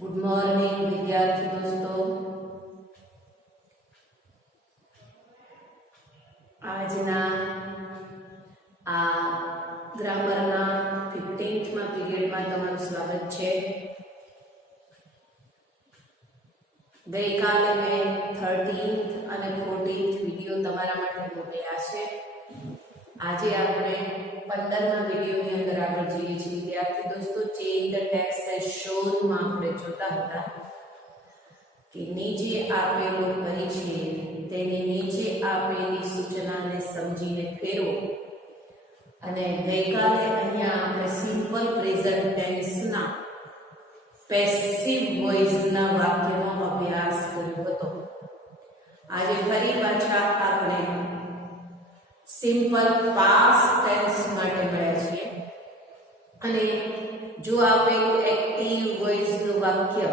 Good morning વિદ્યાર્થી દોસ્તો, આજના આ ગ્રામરના 15th પીરિયડમાં તમારું સ્વાગત છે. ગઈકાલે મેં 13th અને 14th વિડીયો તમારા માટે મોકલ્યા છે. આજે આપણે 15મા વિડીયોની અંદર આગળ જઈએ છીએ. વિદ્યાર્થી દોસ્તો, change the text as shown માં આપણે જોતા હતા કે નીચે આપેલો પરિચ્છેદ તેની નીચે આપેલી સૂચનાને સમજીને ફેરવો. અને ગઈકાલે અહીંયા આપણે સિમ્પલ પ્રેઝન્ટ ટેન્સના પેસિવ વોઇસના વાક્યનો અભ્યાસ કર્યો હતો. આજે ફરી પાછા આપણે સિમ્પલ પાસ્ટ ટેન્સ માટે મળ્યા છીએ. અને જો આપેલું એક્ટિવ વોઇસનું વાક્ય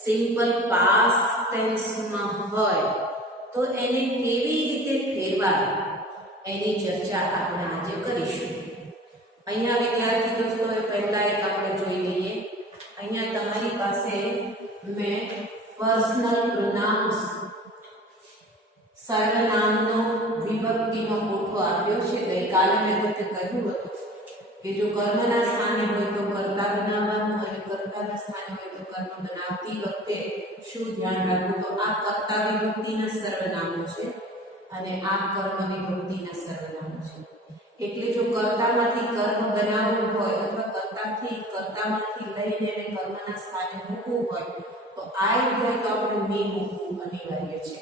સિમ્પલ પાસ્ટ ટેન્સમાં હોય તો એને કેવી રીતે ફેરવા એની ચર્ચા આપણે આજે કરીશું. અહીંયા વિદ્યાર્થી દોસ્તો, પહેલા એક આપણે જોઈ લઈએ. અહીંયા તમારી પાસે મેં પર્સનલ પ્રોનાઉન્સ સર્વનામનો વિભક્તિનો કોઠો આપ્યો છે. ગઈકાલે મેં તમને કહ્યું હતું કે જો કર્મના સ્થાને હોય તો કર્તા બનાવવાનું અને કર્તાના સ્થાને હોય તો કર્મ બનાવતી વખતે શું ધ્યાન રાખવું? તો આ કર્તા વિભક્તિના સર્વનામો છે અને આ કર્મ વિભક્તિના સર્વનામો છે. એટલે જો કર્તામાંથી કર્મ બનાવવું હોય અથવા કર્તામાંથી લઈને એને કર્મના સ્થાને મૂકવું હોય તો આય હોય તો આપણે મી મૂકવું અનિવાર્ય છે.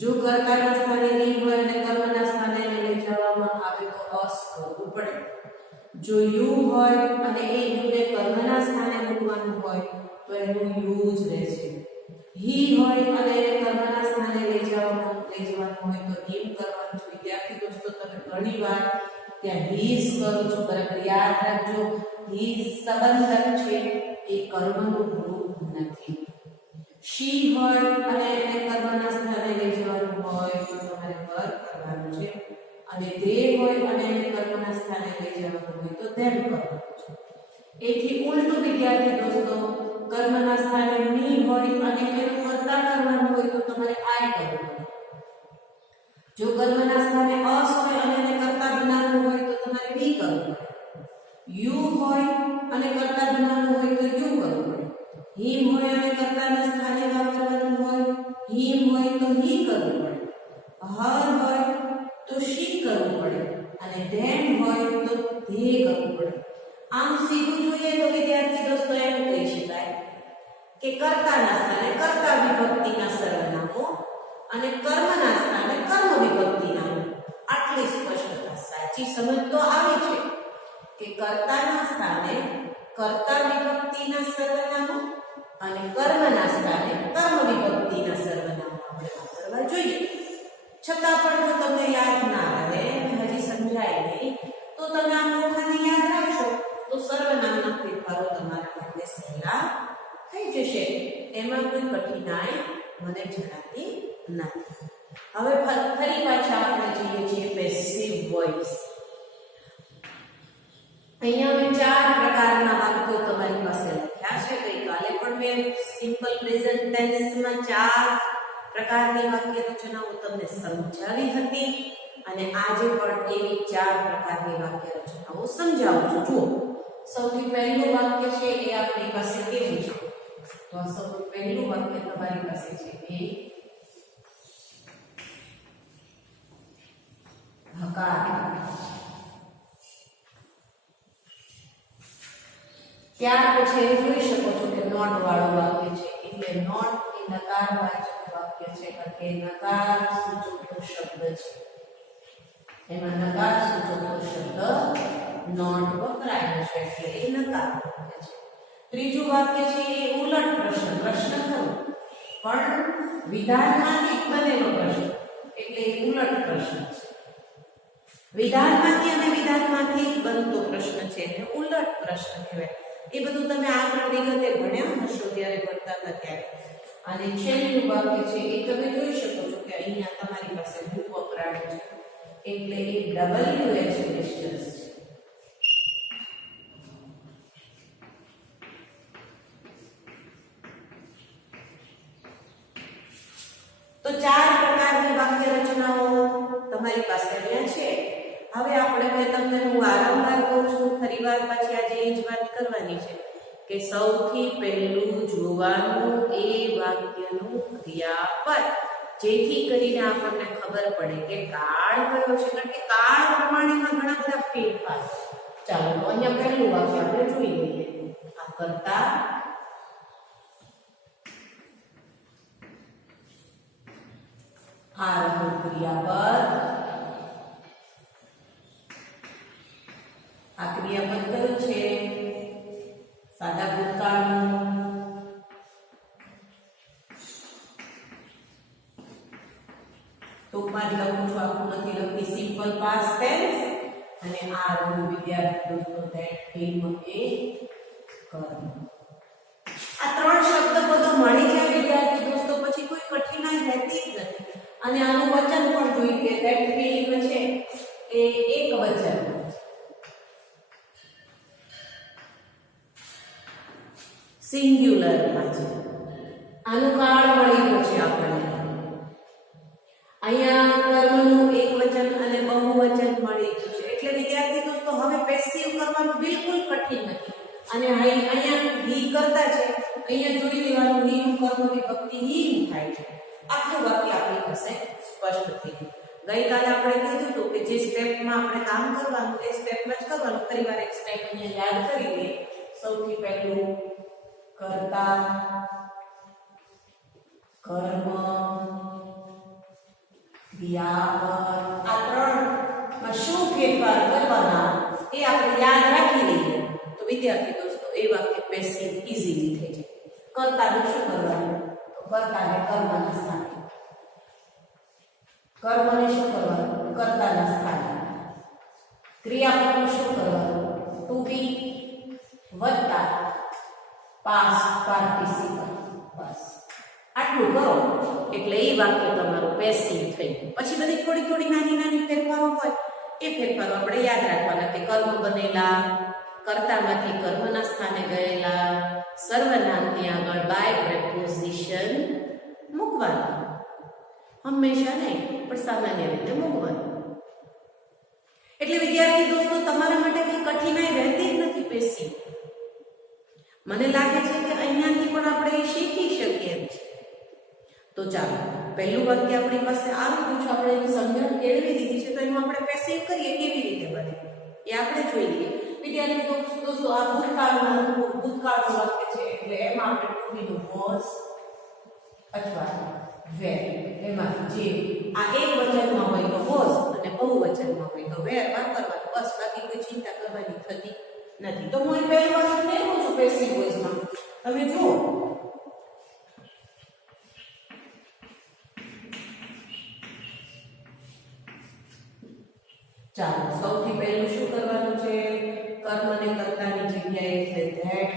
જો કર્તાના સ્થાને ની હોય અને કર્મના સ્થાને લઈ જવામાં આવે તો અસ કરવું પડે. જો યુ હોય અને એ યુને કર્મના સ્થાને મૂકવાનું હોય તો એનું યુ જ રહેશે. હી હોય અને એને કર્મના સ્થાને લઈ જવાનું હોય તો હિમ કરવાનું છે. વિદ્યાર્થી દોસ્તો, તમે ઘણીવાર ત્યાં હીઝ કરો છો, બરાબર યાદ રાખજો. હીઝ સંબંધક છે, એ કર્મનું રૂપ નથી. શી હોય અને એને કર્મના સ્થાને લઈ જવાનું હોય તો તમારે વર્ક કરવાનું છે. અને તે હોય અને એને કર્મના સ્થાને લઈ જવાનું હોય તો ધેમ કરવાનું છે. એથી ઉલટું વિદ્યાર્થી દોસ્તો, કર્મના સ્થાને ની હોય અને એનું કર્તા કરવાનું હોય તો તમારે આય કરવું પડે. જો કર્મના સ્થાને અસ હોય અને એને કર્તા બનાવવું હોય તો તમારે વી કરવું પડે. યુ હોય અને કર્તા બનાવવું હોય તો યુ કરવું પડે. હિમ હોય અને કર્તાના સ્થાને વાપરવાનું હોય હિમ હોય તો હી કરવું પડે. હર હોય તો શી કરવું પડે અને ધેમ હોય તો ધે કરવું પડે. આમ સીધું જોઈએ તો વિદ્યાર્થી દોસ્તો એમ કહી શકાય કે કર્તાના સ્થાને કર્તા વિભક્તિના સર્વનામો અને કર્મના સ્થાને કર્મ વિભક્તિના. આટલી સ્પષ્ટતા સાચી સમજ તો આવી છે કે કર્તાના સ્થાને કર્તા વિભક્તિના સર્વનામો અને કર્મના સ્થાને કર્મ વિભક્તિના સર્વનામો આપણે વાપરવા જોઈએ. છતાં પણ જો તમને યાદ ના રહે અને હજી સમજાય નહીં તો તમે આ કોઠાને યાદ રાખશો તો સર્વનામના ફેરફારો તમારા માટે સહેલા થઈ જશે. એમાં કોઈ કઠિનાઈ મને જણાતી નથી. હવે ફરી પાછા આપણે જઈએ છીએ પેસિવ વોઇસ. અહીંયા મેં 4 પ્રકારના વાક્યો તમારી પાસે લખ્યા છે. ગઈકાલે પણ મેં સિમ્પલ પ્રેઝન્ટ ટેન્સમાં 4 પ્રકારની વાક્ય રચનાઓ તમને સમજાવી હતી અને આજે પણ એવી 4 પ્રકારની વાક્ય રચનાઓ સમજાવું છું. જુઓ, સૌથી પહેલું વાક્ય છે એ આપણી પાસે કેવું છે? તો આ સૌથી પહેલું વાક્ય તમારી પાસે છે એ હકાર. ત્યાર પછી જોઈ શકો છો કે નોટ વાળું વાક્ય છે. એટલે નોટ એ નકારવાચક વાક્ય છે કારણ કે નકાર સૂચકનો શબ્દ છે. એમાં નકાર સૂચકનો શબ્દ નોટ વપરાયો છે એટલે એ નકાર વાક્ય છે. ત્રીજું વાક્ય છે એ ઉલટ પ્રશ્ન. પ્રશ્ન ખરો પણ વિધાનમાંથી બનેલો પ્રશ્ન એટલે એ ઉલટ પ્રશ્ન છે. વિધાનમાંથી અને વિધાનમાંથી જ બનતો પ્રશ્ન છે એને ઉલટ પ્રશ્ન કહેવાય. એ બધું તમે આગળ વિગતે ભણ્યા હશો જ્યારે ભણતા હતા ત્યારે. અને છેલ્લું વાક્ય છે એ તમે જોઈ શકો છો કે અહીંયા તમારી પાસે બુક વપરાયો છે એટલે એ WH ક્વેશ્ચન્સ છે. તો 4 પ્રકારની વાક્ય રચનાઓ તમારી પાસે અહીંયા છે. હવે મેં તમને વારંવાર કહું છું, ફરીવાર પાછી આજે એ જ વાત કરવાની છે કે સૌથી પહેલું જોવાનું એ વાક્યનું ક્રિયાપદ, જેથી કરીને આપણને ખબર પડે કે કાળ કયો છે, કારણ કે કાળ પ્રમાણેમાં ઘણા બધા ફેરફાર. ચાલો તો અહીંયા પહેલું વાક્ય આપણે જોઈ લઈએ. આ કર્તા, આ રહ્યું ક્રિયાપદ, આ ક્રિયાપદ કયું છે? સાદા ભૂતકાળનું. ટૂંકમાં જ લખું છું, આખું નથી લખતી. સિમ્પલ પાસ્ટ ટેન્સ અને આ રહ્યું વિદ્યાર્થી દોસ્તો ધેટ ફિલ્મ એ કર્મ. આ 3 શબ્દ બધો મળી જાય વિદ્યાર્થી દોસ્તો, પછી કોઈ કઠિનાઈ રહેતી જ નથી. અને આનું વચન પણ જોઈ કે ધેટ ફિલ્મ છે એ એક વચન સિંગ્યુલરમાં છે. આનું કાળ મળી ગયું છે આપણને. અહીંયા કર્મનું એક વચન અને બહુવચન મળી ગયું છે. એટલે વિદ્યાર્થી દોસ્તો હવે પેસિવ કરવાનું બિલકુલ કઠિન નથી. અને અહીંયા હી કરતા છે, અહીંયા જોઈ લેવાનું હીનું કર્મ વિભક્તિ હીનું થાય છે. આખું વાક્ય આપણી પાસે સ્પષ્ટ થઈ ગયું. ગઈકાલે આપણે કીધું હતું કે જે સ્ટેપમાં આપણે કામ કરવાનું એ સ્ટેપમાં જ કરવાનું. ફરીવાર એક સ્ટેપ અહીંયા યાદ કરી લઈએ. સૌથી પહેલું કર્તા, કર્મ, ક્રિયાપદ, આ 3માં શું ફેરફાર કરવાના એ આપણે યાદ રાખી લઈએ તો વિદ્યાર્થી દોસ્તો એ વાક્ય પેસિવ ઈઝીલી થઈ જાય. કર્તાનું શું કરવાનું? તો કર્તાને કર્મના સ્થાને, કર્મને શું કરવાનું? કર્તાના સ્થાને. ક્રિયાપદનું શું કરવાનું? ટુ બી વત્તા પાસ્ટ પાર્ટિસિપલ. બસ આટલું કરો એટલે એ વાક્ય તમારું પેસિવ થઈ ગયું. પછી બધી થોડી નાની ફેરફારો હોય એ ફેરફારો આપણે યાદ રાખવાના કે કર્મ બનેલા, કર્તામાંથી કર્મના સ્થાને ગયેલા, સર્વનામની આગળ બાય પ્રેપોઝિશન મૂકવાનું. હંમેશા નહીં પણ સામાન્ય રીતે મૂકવાનું. એટલે વિદ્યાર્થી દોસ્તો તમારા માટે કઈ કઠિનાઈ રહેતી જ નથી પેસિવ. મને લાગે છે કે અહીંયાથી પણ આપણે શીખી શકીએ છીએ. તો ચાલો પહેલું વાક્ય આપણી પાસે આવી ગયું છે, આપણે એની સમજણ કેળવી દીધી છે, તો એનું આપણે પેસિવ કરીએ કેવી રીતે બને એ આપણે જોઈ લઈએ. વિદ્યાર્થી દોસ્તો આ ભૂતકાળનું વાક્ય છે એટલે એમાં આપણે ટુ બી નું વોઝ અથવા વેર, એમાં જે આ એક વચનમાં હોય તો વોઝ અને બહુવચનમાં હોય તો વેર વાપરવાનું. બસ બાકી કોઈ ચિંતા કરવાની થતી નથી. તો હું એ પહેલું વાક્ય લેવું છું પેસિવ વોઇસમાં. તમે જુઓ ચાલો સૌથી પહેલું શું કરવાનું છે? કર્મને કર્તાની જગ્યાએ છે ધેટ.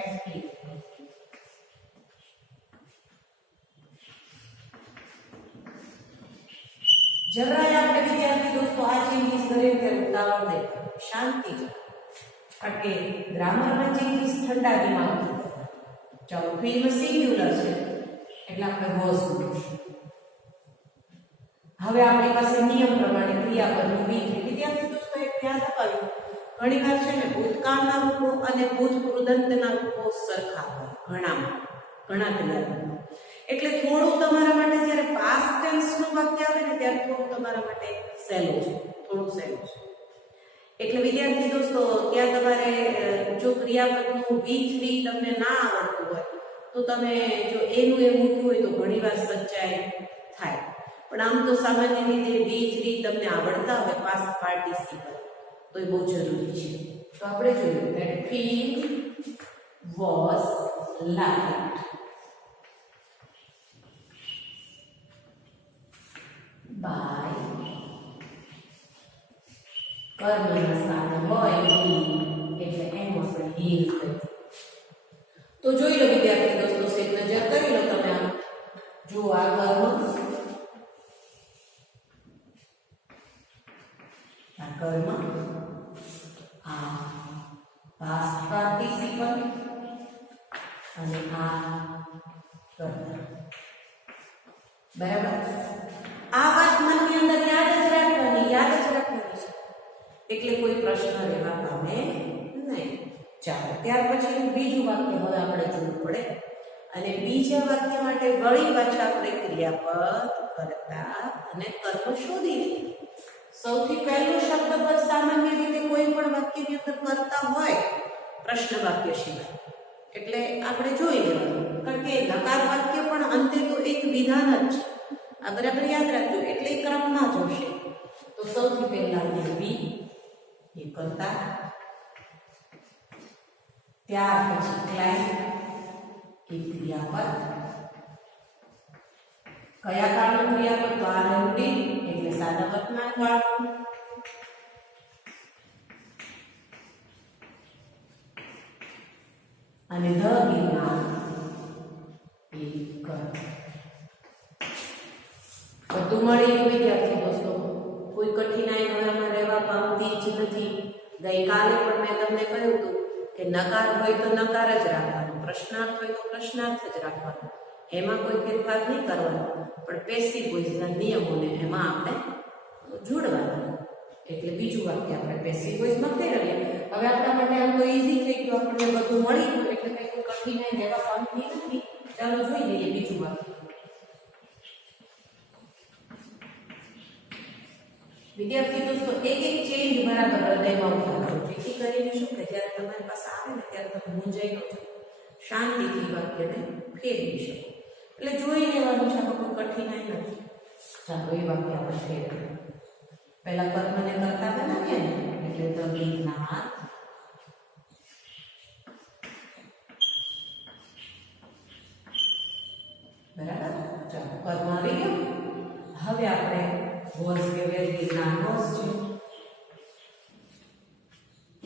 જરાય આપણે વિદ્યાર્થી દોસ્તો આ ચેન્જીસ કરીએ ત્યારે ઉતાવળ નહીં, શાંતિ છે. કારણ કે ગ્રામરમાં ચેન્જીસ ઠંડા દિમાગથી. ચાલો ફિલ્મ સિંગ્યુલર છે એટલે આપણે વોઝ મૂકીશું. હવે આપણી પાસે નિયમ પ્રમાણે ક્રિયાપદનું બી છે. વિદ્યાર્થી દોસ્તો એક યાદ અપાવ્યું, ઘણીવાર છે ને ભૂતકાળના રૂપો અને ભૂતકૃદંતના રૂપો સરખા હોય ઘણા ક્રિયાપદો. એટલે થોડું તમારા માટે જ્યારે પાસ્ટ ટેન્સનું વાક્ય આવે ને ત્યારે થોડું તમારા માટે સહેલું છે, થોડું સહેલું છે. એટલે વિદ્યાર્થી દોસ્તો ત્યાં તમારે જો ક્રિયાપદનું V3 તમને ના આવડતું હોય તો તમે જો એનું એ મૂક્યું હોય તો ઘણીવાર સચ્ચાઈ થાય. પણ આમ તો સામાન્ય રીતે V3 તમને આવડતા હોય પાસ્ટ પાર્ટિસિપલ તો એ બહુ જરૂરી છે. તો આપણે જોયું that film was liked by કર્મના સ્થાને હોય એટલે એમ આપણે હીલ કરીએ. તો જોઈ લો વિદ્યાર્થી દોસ્તો, એક નજર કરી લો તમે. આમ જો આ કર્મ, આ પાસ્ટ પાર્ટિસિપલ અને આ કર્તા. બરાબર. આ વાત મનની અંદર યાદ જ રાખવાની છે, એટલે કોઈ પ્રશ્ન રહેવા પામે નહીં. ચાલો, ત્યાર પછી બીજું વાક્ય હવે આપણે જોવું પડે, અને બીજા વાક્ય માટે વળી પાછા આપણે ક્રિયાપદ, કર્તા અને કર્મ શોધી લઈએ. સૌથી પહેલું શબ્દપદ સામાન્ય રીતે કોઈ પણ વાક્યની અંદર કરતા હોય, પ્રશ્ન વાક્ય સિવાય, એટલે આપણે જોઈ લેવાનું. કારણ કે નકાર વાક્ય પણ અંતે તો એક વિધાન જ છે, આ બરાબર યાદ રાખજો. એટલે ક્રમમાં જ હશે. તો સૌથી પહેલા બી એ કરતા, ત્યાર પછી ક્લાઇમ એ ક્રિયાપદ. કયા કાળનું ક્રિયાપદ? તો આ રૂટીન એટલે સાદા વર્તમાન કાળનું. અને ધ ગિરનાર એ કર. બધું મળી ગયું વિદ્યાર્થી દોસ્તો. કોઈ કઠિનાઈ હવે આમાં રહેવા પામતી જ નથી. ગઈકાલે પણ મેં તમને કહ્યું હતું કે નકાર હોય તો નકાર જ રાખવાનો, પ્રશ્નાર્થ હોય તો પ્રશ્નાર્થ જ રાખવાનો, એમાં કોઈ ફેરફાર નહીં કરવાનો. પણ પેસિવ વોઇસના નિયમોને એમાં આપણે જોડવાના. એટલે બીજું વાક્ય આપણે પેસિવ વોઇસમાં ફેરવીએ. હવે આપણા માટે આમ તો ઈઝી થઈ ગયું, આપણને બધું મળી ગયું, એટલે કંઈ કોઈ કઠિનાઈ રહેવા પામતી નથી. ચાલો જોઈ લઈએ બીજું વાક્ય. વિદ્યાર્થી દોસ્તો, એક ચેન્જ બરાબર હૃદયમાં ઉતારો, જેથી કરીને શું કે જ્યારે તમારી પાસે આવે ને ત્યારે તમે મૂંઝાઈ ન જાઓ, શાંતિથી વાક્યને ફેરવી શકો. એટલે જોઈ લેવાનું છે, આમાં કોઈ કઠિનાઈ નથી. ચાલો એ વાક્ય આપણે ફેરવીએ. પહેલા કર્મને કરતા બનાવીએ ને, એટલે ધ ગિરનાર બરાબર. ચાલો કર્મ આવી ગયું. હવે આપણે વોઝ કે વેર ગિરનાર વોઝ છે.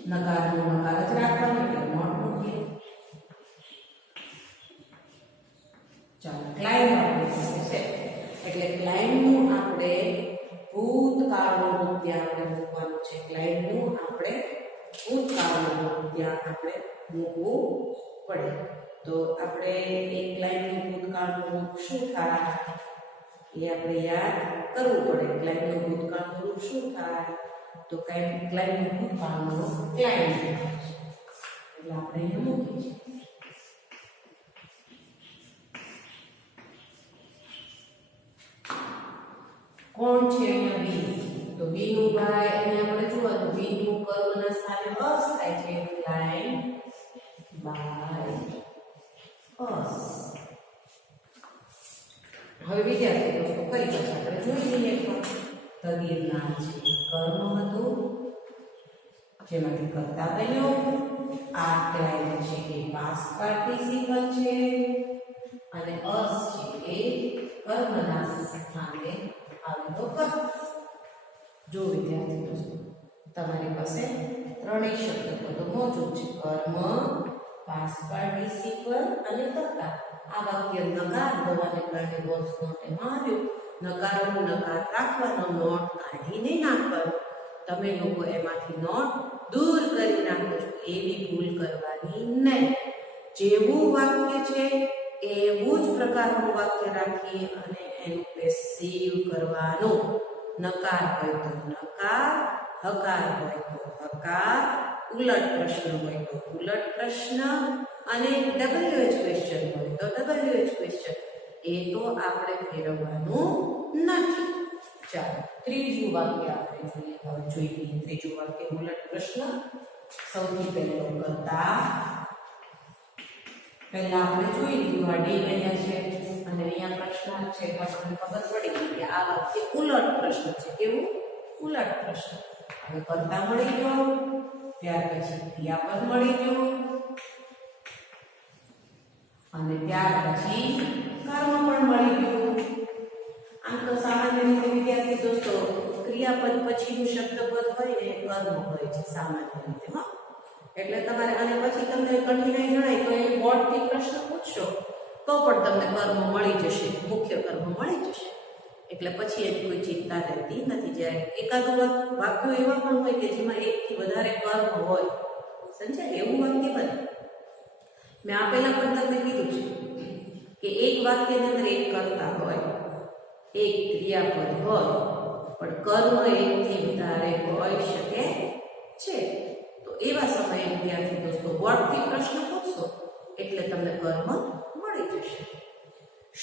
નકારનું નકાર જ રાખવાનું, એટલે નોટ મૂકીએ. ચાલો ક્લાઇમ આપણે છે, એટલે ક્લાઇમનું આપણે ભૂતકાળનું રૂપ ત્યાં આપણે મૂકવાનું છે. ક્લાઇમનું આપણે ભૂતકાળનું રૂપ ત્યાં આપણે મૂકવું પડે. તો આપણે એક ક્લાઇમનું ભૂતકાળનું રૂપ શું થાય એ આપણે યાદ કરવું પડે. ક્લાઇમનું ભૂતકાળનું રૂપ શું થાય? તો ક્લાઇમનું ભૂતકાળનું રૂપ ક્લાઇમ થાય છે. એટલે આપણે એને મૂકીએ છીએ. કોણ છે અહીંયા બી? તો બી નું ભાઈ અહીંયા આપણે જોવાનું, બી નું કર્મના સ્થાને અસ થાય છે, ક્લાઇમ બાય અસ. હવે વિદ્યાર્થી દોસ્તો કઈ પછી આપણે જોઈ લઈએ. ધ ગિરનાર છે કર્મ હતું, જેમાંથી કરતા બન્યો. આ ક્લાઇમ છે એ પાસ્ટ પાર્ટિસિપલ છે, અને અસ છે એ કર્મના સ્થાને આવેલો કર્મ. જો વિદ્યાર્થી દોસ્તો, તમારી પાસે ત્રણેય શબ્દપદો મોજૂદ છે: કર્મ, પાસ્ટ પાર્ટિસિપલ અને કર્તા. આ વાક્ય નકાર હોવાને કારણે વોઝ નોટ એમાં આવ્યું. નકારનો નકાર રાખવાનો, નોટ કાઢી નહીં નાખવાનો. તમે લોકો એમાંથી નોટ દૂર કરી નાખો છો, એવી ભૂલ કરવાની નહીં. જેવું વાક્ય છે એવું જ પ્રકારનું વાક્ય રાખી અને એનું પેસિવ કરવાનું. નકાર હોય તો નકાર, હકાર હોય તો હકાર, ઉલટ પ્રશ્ન હોય તો ઉલટ પ્રશ્ન, અને WH ક્વેશ્ચન હોય તો WH ક્વેશ્ચન. એ તો આપણે ફેરવવાનું નથી. ચાલો ત્રીજું વાક્ય આપણે જોઈએ. હવે જોઈ લઈએ ત્રીજું વાક્ય, ઉલટ પ્રશ્ન. સૌથી પહેલો કરતા. પહેલા આપણે જોઈ લીધું આ ડી અહીંયા છે અને અહીંયા પ્રશ્નાર્થ છે, તો આપણને ખબર પડી ગઈ કે આ વાક્ય ઉલટ પ્રશ્ન છે. કેવું? ઉલટ પ્રશ્ન. હવે કરતા મળી ગયો, ત્યાર પછી ક્રિયાપદ મળી ગયું, અને ત્યાર પછી કર્મ પણ મળી ગયું. આમ તો સામાન્ય રીતે વિદ્યાર્થી દોસ્તો ક્રિયાપદ પછીનું શબ્દપદ હોય ને એ કર્મ હોય છે સામાન્ય રીતે. હા, એટલે તમારે અને પછી તમને કઠિનાઈ જણાય તો એ બોર્ડથી પ્રશ્ન પૂછશો તો પણ તમને કર્મ મળી જશે, મુખ્ય કર્મ મળી જશે. એટલે પછી એની કોઈ ચિંતા રહેતી નથી. જ્યારે એકાદું વાક્યો એવા પણ હોય કે જેમાં એકથી વધારે કર્મ હોય, સમજાય? એવું વાક્ય બને. મેં આ પહેલા પણ તમને કીધું છે કે એક વાક્યની અંદર એક કર્તા હોય એક ક્રિયાપદ હોય પણ કર્મ એકથી વધારે હોઈ શકે છે. તો એવા સમયે વિદ્યાર્થી દોસ્તો વોટથી પ્રશ્ન પૂછશો એટલે તમને કર્મ મળી જશે.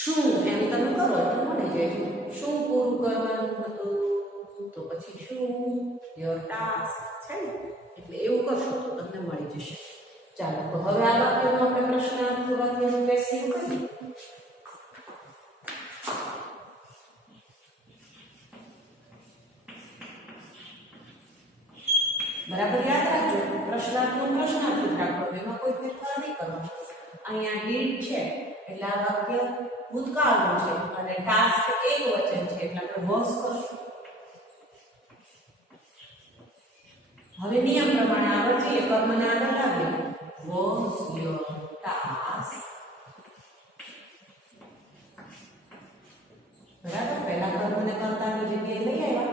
શું એમ તમે કરો તો મળી જાય. શું પૂરું કરવાનું હતું તો પછી શું યોર ટાસ્ક છે ને, એટલે એવું કરશો તો તમને મળી જશે. ચાલો તો હવે આ વાક્યનો આપણે પ્રશ્નાર્થ વાક્યનું પેસિવ કરીએ. બરાબર યાદ રાખજો, પ્રશ્નાર્થનો પ્રશ્નાર્થ જ રાખો, એમાં કોઈ ફેરફાર નહીં કરવાનો. અહીંયા ડીડ છે એટલે આ વાક્ય ભૂતકાળનું છે અને ટાસ્ક એકવચન છે એટલે આપણે વોઝ કરશું. હવે નિયમ પ્રમાણે આગળ જઈએ, કર્મને આગળ લાવીએ. Was your task. બરાબર, પહેલા કર્મને કર્તાની જગ્યાએ લઈ આવ્યા.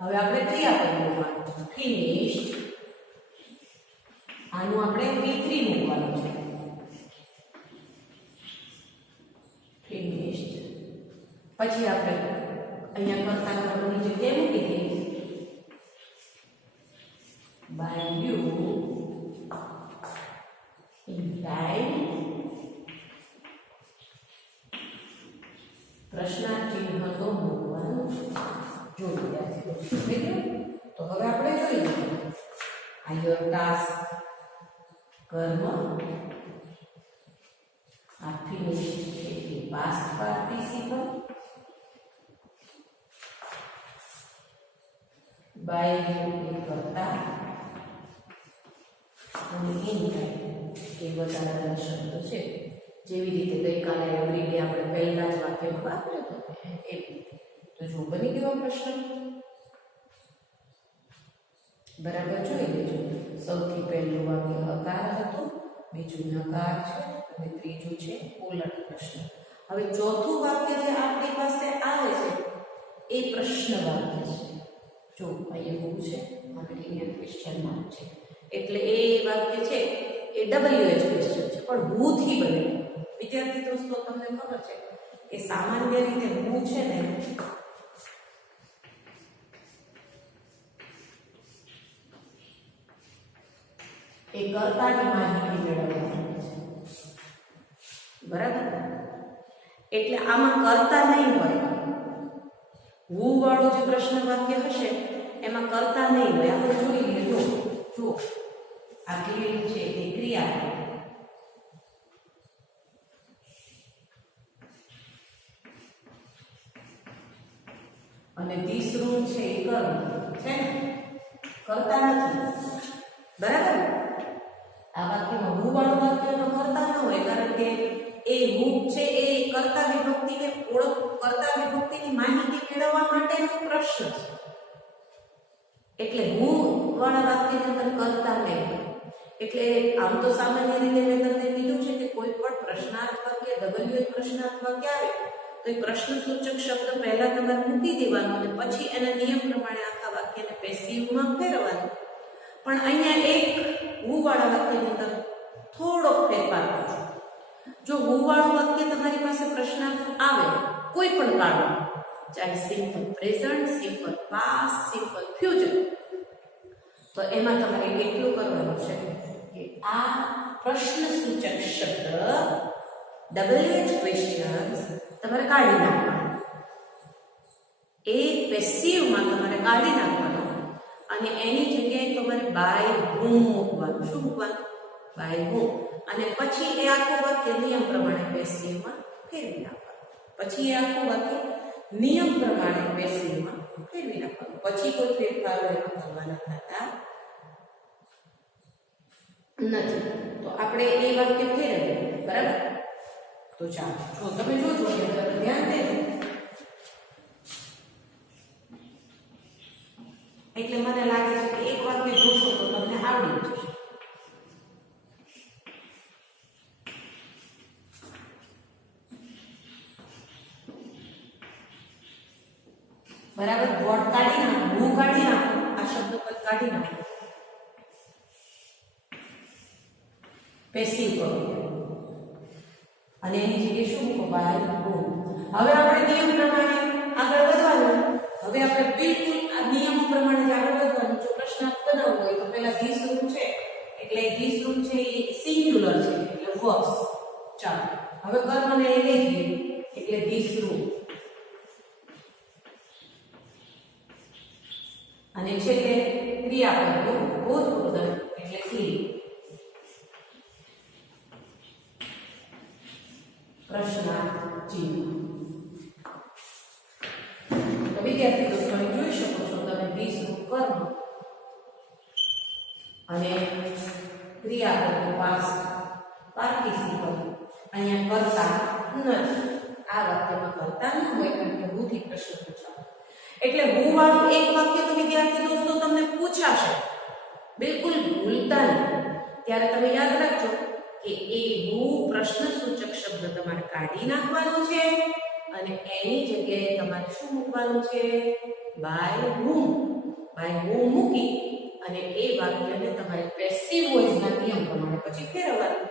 હવે આપણે ક્રિયાપદ મૂકવાનું છે. ફિનિશ્ડ. આનું આપણે V3 મૂકવાનું છે. ફિનિશ્ડ. પછી આપણે અહીંયા કર્તા કર્મની જગ્યાએ મૂકી દઈએ. by you in time. પ્રશ્નાર્થ ચિહ્ન તો મૂકવાનું જો વિદ્યાર્થી દોસ્તો થઈ ગયું. તો હવે આપણે જોઈએ આ યોર ટાસ્ક કર્મ, આ ફિનિશ્ડ છે એ પાસ્ટ પાર્ટિસિપલ, બાય યુ એ કરતા અને ઇન એ વધારાના શબ્દો છે. જેવી રીતે ગઈકાલે એવરીડે આપણે પહેલા જ વાક્યમાં વાપર્યો હતો એવી રીતે. તો જો બની ગયો પ્રશ્ન. બરાબર જોઈ લેજો. સૌથી પહેલું વાક્ય હકાર હતું, બીજું નકાર છે અને ત્રીજું છે ઉલટ પ્રશ્ન. હવે ચોથું વાક્ય જે આપણી પાસે આવે છે એ પ્રશ્ન વાક્ય છે. જો અહીંયા હું છે અને અહીંયા ક્વેશ્ચન માર્ક છે એટલે એ વાક્ય છે એ WH ક્વેશ્ચન છે પણ હું થી બને. વિદ્યાર્થી દોસ્તો તમને ખબર છે કે સામાન્ય રીતે હું છે ને એ કર્તાની માહિતી મેળવવાની છે. બરાબર, એટલે આમાં કર્તા નહીં હોય. હું વાળું જે પ્રશ્ન વાક્ય હશે એમાં કર્તા નહીં હોય. આપણે જોઈ લઈએ. જો આ ક્રિયા છે એ ક્રિયા અને તીસરું છે એ કર્મ છે ને, કરતા નથી. બરાબર, આ વાક્યમાં હું વાળું વાક્યનો કરતા ન હોય કારણ કે એ હું છે એ કર્તા વિભક્તિને કર્તા વિભક્તિની માહિતી મેળવવા માટેનો પ્રશ્ન છે. એટલે હું વાળા વાક્યની અંદર કરતા નહીં. એટલે આમ તો સામાન્ય રીતે મેં તમને કીધું છે કે કોઈ પણ પ્રશ્નાર્થ વાક્ય WH પ્રશ્નાર્થ વાક્ય આવે તો એ પ્રશ્ન સૂચક શબ્દ પહેલા તમારે મૂકી દેવાનો અને પછી એના નિયમ પ્રમાણે આખા વાક્યને પેસિવમાં ફેરવવાનું. પણ અહીંયા એક હું વાળા વાક્યની અંદર થોડો ફેરફાર કરજો. જો હું વાળું વાક્ય તમારી પાસે પ્રશ્નાર્થ આવે કોઈ પણ કાળમાં, ચાહે simple present, simple past, simple future, તો એમાં તમારે એટલું કરવાનું છે કે આ પ્રશ્ન સૂચક શબ્દ WH ક્વેશ્ચન્સ તમારે કાઢી નાખવાનો. એ પેસિવમાં તમારે કાઢી નાખવાનો અને એની જગ્યાએ તમારે બાય હું મૂકવાનું. શું મૂકવાનું? બાય હું. અને પછી એ આખું વાક્ય નિયમ પ્રમાણે પેસિવમાં ફેરવી નાખવાનું. પછી એ આખું વાક્ય નિયમ પ્રમાણે પેસિવમાં ફેરવી નાખવાનું. પછી કોઈ ફેરફારો એમાં કરવાના થતા નથી. તો આપણે એ વાક્ય ફેરવીએ. બરાબર, તો ચાલો જો તમે જોજો ધ્યાન દેજો. એટલે મને લાગે છે કે એક વાક્ય જોશો તો તમને આવડી જશે. બરાબર, વોટ કાઢી નાખો, હું કાઢી નાખો, આ શબ્દ પદ કાઢી નાખો, પેસિવ કરો અને એની જગ્યાએ શું મૂકો? બાય હું. હવે આપણે નિયમ પ્રમાણે આગળ વધવાનું. હવે આપણે બિલકુલ આ નિયમો પ્રમાણે જ આગળ વધવાનું. જો પ્રશ્નાર્થ બનાવવો હોય તો પહેલા ધીસ રૂપ છે એટલે ધીસ રૂપ છે એ સિંગ્યુલર છે એટલે વોસ. ચાલો હવે કર્મને એ લઈ જઈએ એટલે ધીસ રૂપ અને છેલ્લે ક્રિયાપદનું ભૂતપૂર્વ એટલે ક્રિય. પ્રશ્નાર્થ ચિહ્ન. તો વિદ્યાર્થી દોસ્તો જોઈ શકો છો તમે ધીસ રૂપ કર્મ અને ક્રિયાપદનું પાસ્ટ પાર્ટિસિપલ અહીંયા કરતા નથી. આ વાક્યમાં કરતા ન હોય કારણ કે હું થી પ્રશ્ન પૂછાય એટલે હું વાળું એક વાક્ય તો વિદ્યાર્થી દોસ્તો તમને પૂછાશે. બિલકુલ ભૂલતા નહીં. ત્યારે તમે યાદ રાખજો કે એ હું પ્રશ્નસૂચક શબ્દ તમારે કાઢી નાખવાનો છે અને એની જગ્યાએ તમારે શું મૂકવાનું છે? બાય હું. બાય હું મૂકી અને એ વાક્યને તમારે પેસિવ વોઇસના નિયમ પ્રમાણે પછી ફેરવવાનું.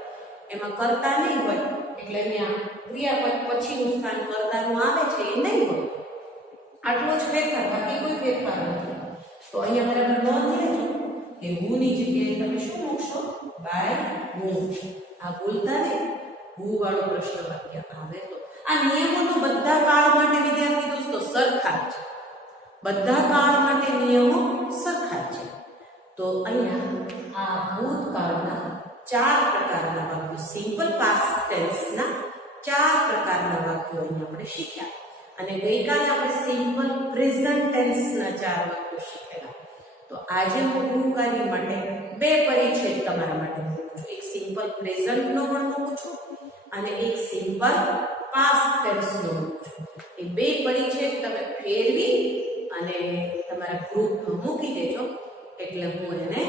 એમાં કરતા નહીં હોય એટલે અહીંયા ક્રિયાપદ પછીનું સ્થાન કરતાનું આવે છે એ નહીં હોય. આટલો જ ફેરફાર, બાકી કોઈ ફેરફાર નથી. તો અહીંયા બરાબર નોંધ લેજો કે હું ની જગ્યાએ તમે શું મૂકશો? બાય હું. આ ભૂલતા નહીં. હું વાળું પ્રશ્ન વાક્ય આવે તો આ નિયમો તો બધા કાળ માટે વિદ્યાર્થી દોસ્તો સરખા જ છે. બધા કાળ માટે નિયમો સરખા જ છે. તો અહીંયા આ ભૂતકાળના 4 પ્રકારના વાક્યો, સિમ્પલ પાસ્ટ ટેન્સના 4 પ્રકારના વાક્યો અહીંયા આપણે શીખ્યા. અને ગઈકાલે આપણે સિમ્પલ પ્રેઝન્ટ ટેન્સના 4 વાક્યો શીખેલા. તો આજે હું ગૃહકાર્ય માટે 2 પરિચ્છેદ તમારા માટે મૂકું છું. એક સિમ્પલ પ્રેઝન્ટનો પણ મૂકું છું અને એક સિમ્પલ પાસ્ટ ટેન્સનો મૂકું છું. એ 2 પરિચ્છેદ તમે ફેરવી અને તમારા ગ્રુપમાં મૂકી દેજો એટલે હું એને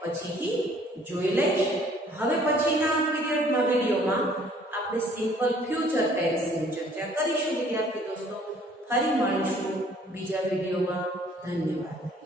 પછીથી જોઈ લઈશ. હવે પછીના પીરિયડમાં વિડીયોમાં આપણે સિમ્પલ ફ્યુચર ટેન્સની ચર્ચા કરીશું વિદ્યાર્થી દોસ્તો. ફરી મળીશું બીજા વિડીયોમાં. ધન્યવાદ.